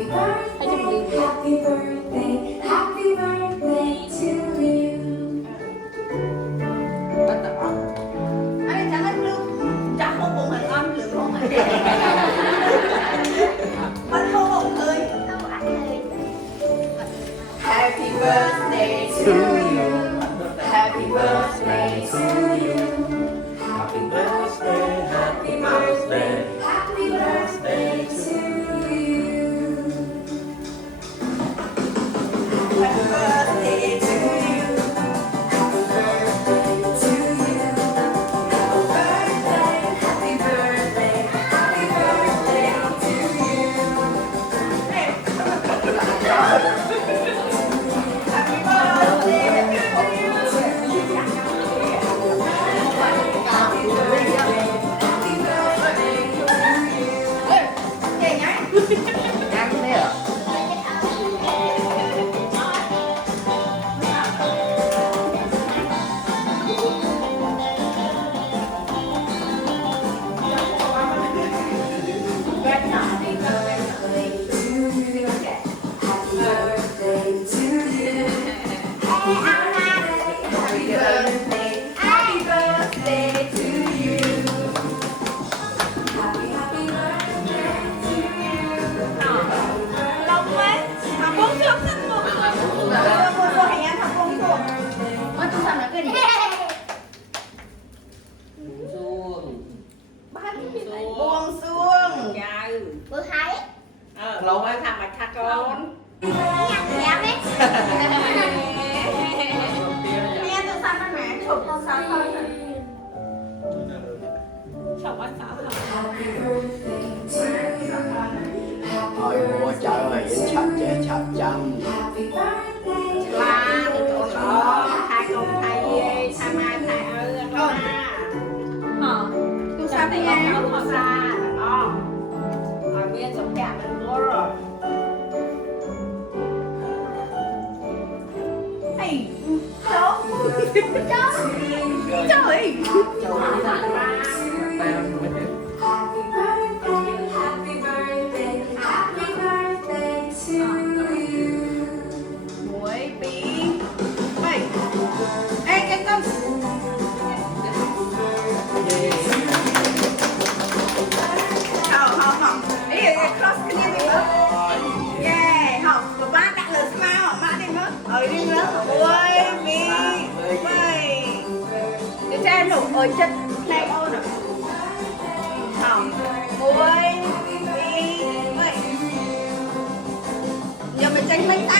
Happy birthday, happy birthday to you. Bắt đầu anh chẳng hết luôn chắc không bụng hình âm lượng không mà bắt không bụng cười Happy birthday to you. Happy birthday to you. Happy birthday, happy birthday, Happy birthday to you. Happy birthday to you. Happy birthday to you. Happy birthday, happy birthday, happy birthday to you. Happy birthday to you. Happy birthday to you. Vậy nhá. ăn đấy à? Happy birthday to you. Happy birthday to you. Happy birthday, happy birthday to you. Happy birthday to you. Lâu quá. Học bốn trước sinh một. Cô hẹn anh học bốn trước. Ôi tôi sao nói cái gì? Xuông. Buông xuông. Bữa thấy Lâu mới thăm mạch thắt con. nhặt nhẹ đấy. Nghe tôi sao nó mẹ chụp con sao thôi. Happy birthday to you. Ôi ủa trời ơi, sắp chết sắp chăm. Happy birthday to Là you. tụi con thay công thay gì, thay mai thay ơi. Tôi sao thay ai không có xa. Ở bên sống cả mình mua rồi. Ê, chó. Chó. Trời. Happy birthday, happy birthday to you. Muối bí. Ê, ê cái con. Không. Ý là cross cái gì nữa. Yeah, không. Ba đặt lời smile, má đi mất. Đi nữa. Ôi, bí. Ôi. Để cho em nụ ở chân này ô nè. Không. Ôi, bí. Ôi. Giờ mình tranh mấy ta.